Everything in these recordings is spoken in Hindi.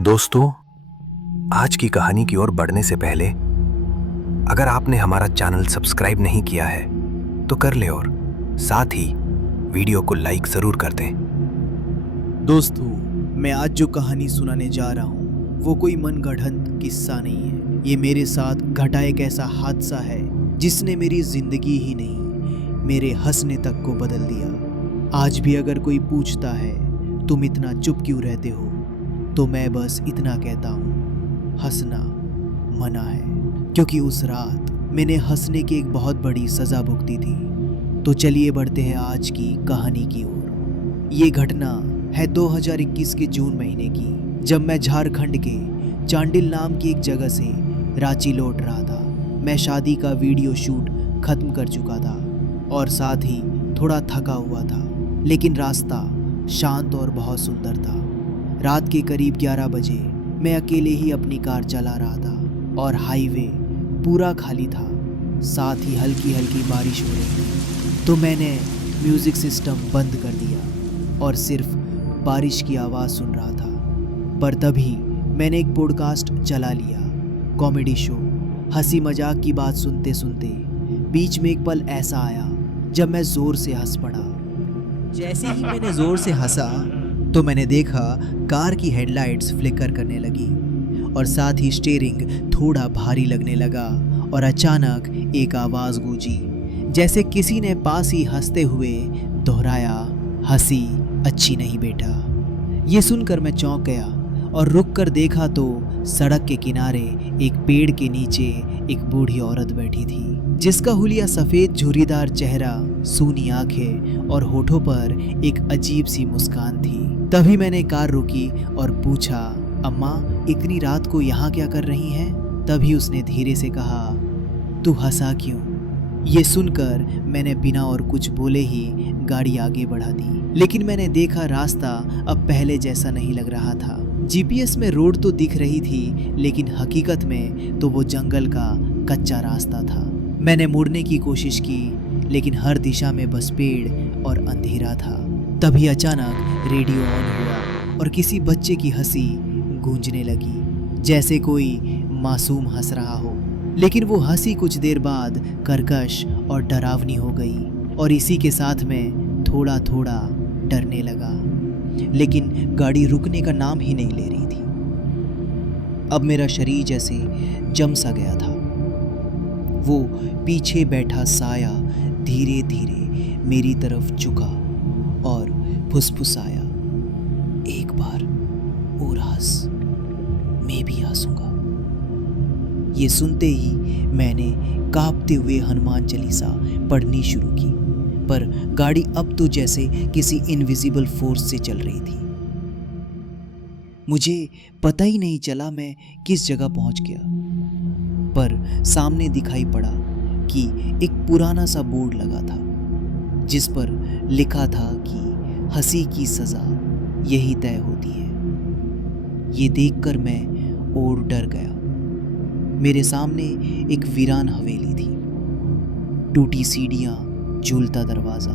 दोस्तों, आज की कहानी की ओर बढ़ने से पहले अगर आपने हमारा चैनल सब्सक्राइब नहीं किया है तो कर ले और साथ ही वीडियो को लाइक जरूर कर दें। दोस्तों, मैं आज जो कहानी सुनाने जा रहा हूँ वो कोई मनगढ़ंत किस्सा नहीं है। ये मेरे साथ घटा एक ऐसा हादसा है जिसने मेरी जिंदगी ही नहीं, मेरे हंसने तक को बदल दिया। आज भी अगर कोई पूछता है तुम इतना चुप क्यों रहते हो, तो मैं बस इतना कहता हूँ, हंसना मना है। क्योंकि उस रात मैंने हंसने की एक बहुत बड़ी सजा भुगती थी। तो चलिए बढ़ते हैं आज की कहानी की ओर। ये घटना है 2021 के जून महीने की, जब मैं झारखंड के चांडिल नाम की एक जगह से रांची लौट रहा था। मैं शादी का वीडियो शूट खत्म कर चुका था और साथ ही थोड़ा थका हुआ था, लेकिन रास्ता शांत और बहुत सुंदर था। रात के करीब 11 बजे मैं अकेले ही अपनी कार चला रहा था और हाईवे पूरा खाली था, साथ ही हल्की हल्की बारिश हो रही थी। तो मैंने म्यूज़िक सिस्टम बंद कर दिया और सिर्फ बारिश की आवाज़ सुन रहा था। पर तभी मैंने एक पॉडकास्ट चला लिया, कॉमेडी शो। हंसी मजाक की बात सुनते सुनते बीच में एक पल ऐसा आया जब मैं ज़ोर से हंस पड़ा। जैसे ही मैंने ज़ोर से हंसा तो मैंने देखा कार की हेडलाइट्स फ्लिकर करने लगी और साथ ही स्टीयरिंग थोड़ा भारी लगने लगा और अचानक एक आवाज़ गूंजी, जैसे किसी ने पास ही हंसते हुए दोहराया, हंसी अच्छी नहीं बेटा। ये सुनकर मैं चौंक गया और रुक कर देखा तो सड़क के किनारे एक पेड़ के नीचे एक बूढ़ी औरत बैठी थी, जिसका हुलिया सफ़ेद झुर्रीदार चेहरा, सूनी आंखें और होठों पर एक अजीब सी मुस्कान थी। तभी मैंने कार रोकी और पूछा, अम्मा इतनी रात को यहाँ क्या कर रही हैं? तभी उसने धीरे से कहा, तू हंसा क्यों? ये सुनकर मैंने बिना और कुछ बोले ही गाड़ी आगे बढ़ा दी, लेकिन मैंने देखा रास्ता अब पहले जैसा नहीं लग रहा था। जीपीएस में रोड तो दिख रही थी, लेकिन हकीकत में तो वो जंगल का कच्चा रास्ता था। मैंने मुड़ने की कोशिश की, लेकिन हर दिशा में बस पेड़ और अंधेरा था। तभी अचानक रेडियो ऑन हुआ और किसी बच्चे की हंसी गूंजने लगी, जैसे कोई मासूम हंस रहा हो। लेकिन वो हंसी कुछ देर बाद कर्कश और डरावनी हो गई और इसी के साथ में थोड़ा थोड़ा डरने लगा। लेकिन गाड़ी रुकने का नाम ही नहीं ले रही थी। अब मेरा शरीर जैसे जम सा गया था। वो पीछे बैठा साया धीरे धीरे मेरी तरफ झुका और फुसफुसाया, एक बार और हंस, मैं भी हंसूंगा। ये सुनते ही मैंने कांपते हुए हनुमान चालीसा पढ़नी शुरू की, पर गाड़ी अब तो जैसे किसी इनविजिबल फोर्स से चल रही थी। मुझे पता ही नहीं चला मैं किस जगह पहुंच गया, पर सामने दिखाई पड़ा कि एक पुराना सा बोर्ड लगा था, जिस पर लिखा था कि हंसी की सज़ा यही तय होती है। ये देखकर मैं और डर गया। मेरे सामने एक वीरान हवेली थी, टूटी सीढ़ियाँ, झूलता दरवाज़ा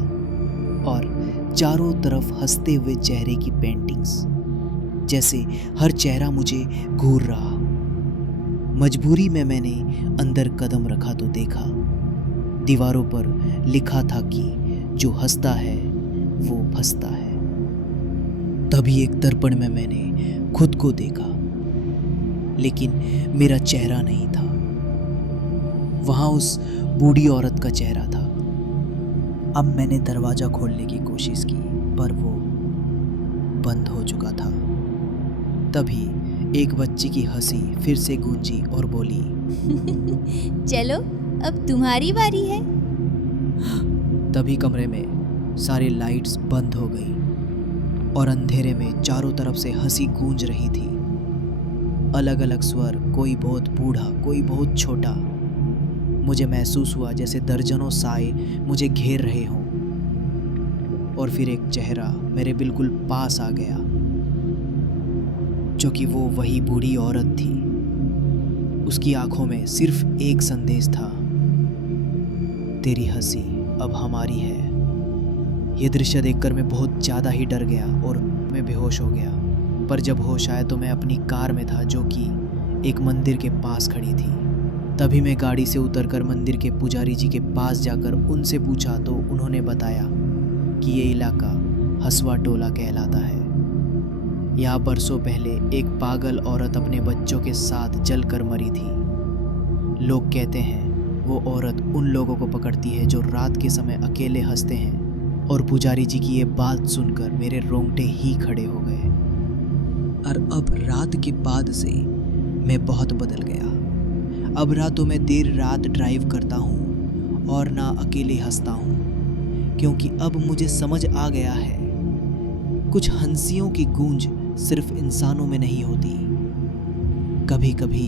और चारों तरफ हंसते हुए चेहरे की पेंटिंग्स, जैसे हर चेहरा मुझे घूर रहा। मजबूरी में मैंने अंदर कदम रखा तो देखा दीवारों पर लिखा था कि जो हंसता है वो फंसता है। तभी एक दर्पण में मैंने खुद को देखा, लेकिन मेरा चेहरा नहीं था। वहां उस बूढ़ी औरत का चेहरा था। अब मैंने दरवाजा खोलने की कोशिश की, पर वो बंद हो चुका था। तभी एक बच्ची की हंसी फिर से गूंजी और बोली, चलो अब तुम्हारी बारी है। तभी कमरे में सारी लाइट्स बंद हो गई और अंधेरे में चारों तरफ से हंसी गूंज रही थी। अलग अलग स्वर, कोई बहुत बूढ़ा, कोई बहुत छोटा। मुझे महसूस हुआ जैसे दर्जनों साए मुझे घेर रहे हों। और फिर एक चेहरा मेरे बिल्कुल पास आ गया, जो कि वो वही बूढ़ी औरत थी। उसकी आंखों में सिर्फ एक संदेश था, तेरी हंसी अब हमारी है। यह दृश्य देखकर मैं बहुत ज़्यादा ही डर गया और मैं बेहोश हो गया। पर जब होश आया तो मैं अपनी कार में था, जो कि एक मंदिर के पास खड़ी थी। तभी मैं गाड़ी से उतरकर मंदिर के पुजारी जी के पास जाकर उनसे पूछा तो उन्होंने बताया कि ये इलाका हसवा टोला कहलाता है। यहाँ बरसों पहले एक पागल औरत अपने बच्चों के साथ जलकर मरी थी। लोग कहते हैं वो औरत उन लोगों को पकड़ती है जो रात के समय अकेले हंसते हैं। और पुजारी जी की ये बात सुनकर मेरे रोंगटे ही खड़े हो गए। और अब रात के बाद से मैं बहुत बदल गया। अब रातों में देर रात ड्राइव करता हूँ और ना अकेले हंसता हूँ, क्योंकि अब मुझे समझ आ गया है कुछ हंसियों की गूंज सिर्फ इंसानों में नहीं होती, कभी कभी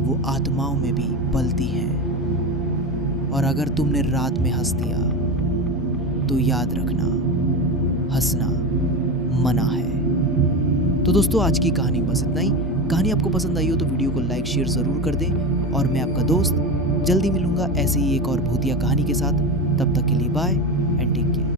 वो आत्माओं में भी पलती हैं। और अगर तुमने रात में हंस दिया तो याद रखना, हंसना मना है। तो दोस्तों, आज की कहानी बस इतना ही। कहानी आपको पसंद आई हो तो वीडियो को लाइक शेयर ज़रूर कर दें। और मैं आपका दोस्त जल्दी मिलूंगा ऐसे ही एक और भूतिया कहानी के साथ। तब तक के लिए बाय।